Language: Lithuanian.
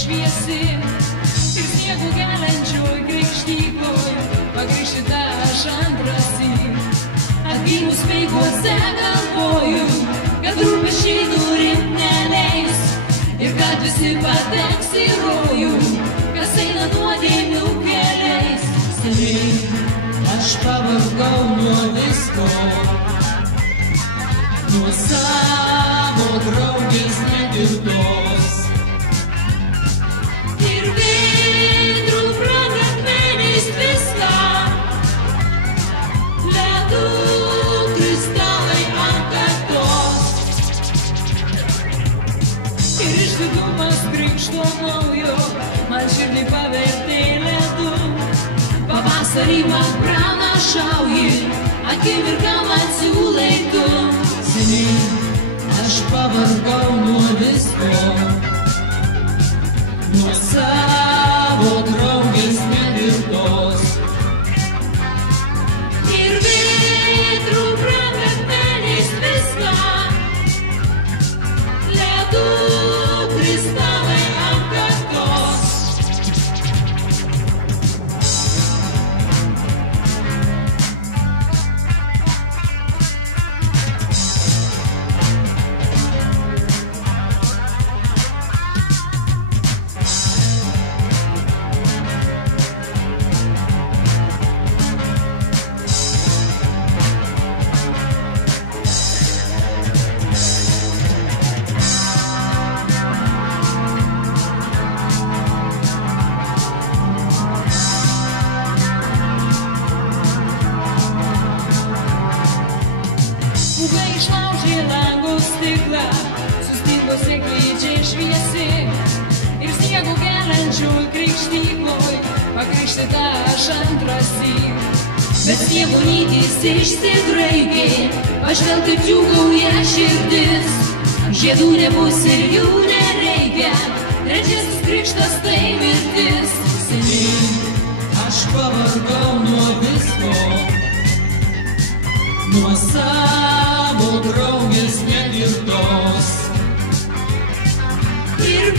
šviesi ir sniegu keliančioj krikštykloj pakrikštyta aš antrąsyk. Atgimus speiguose galvoju, kad rūpesčiai nurimt neleis ir kad visi pateks į rojų, kas eina nuodėmių keliais. Seniai aš pavargau nuo visko, nuo savo draugės negirdos. Ir veidrų brangakmeniais viską, ledų kristalai ant kaktos. Ir išdidumas krikšto naujo man širdį pavertė ledu. Pavasarį man pranašauji, akimirką man siūlai tu. Seniai aš pavargau nuo visko, nuo savo draugės negirdos. Ir vėtrų brangakmeniais viską, ledų kristalai ant kaktos. Pūga išlaužė lango stiklą, sustingo sėklyčiai šviesi ir sniegu keliančioj krikštykloj pakrikštyta aš antrąsyk. Bet sniego nykis išsidraikė, pažvelk kaip džiūgauja širdis. Žiedų nebus ir jų nereikia, trečiasis krikštas tai mirtis. Seniai aš pavargau nuo visko, nuo savo draugės negirdos. Ir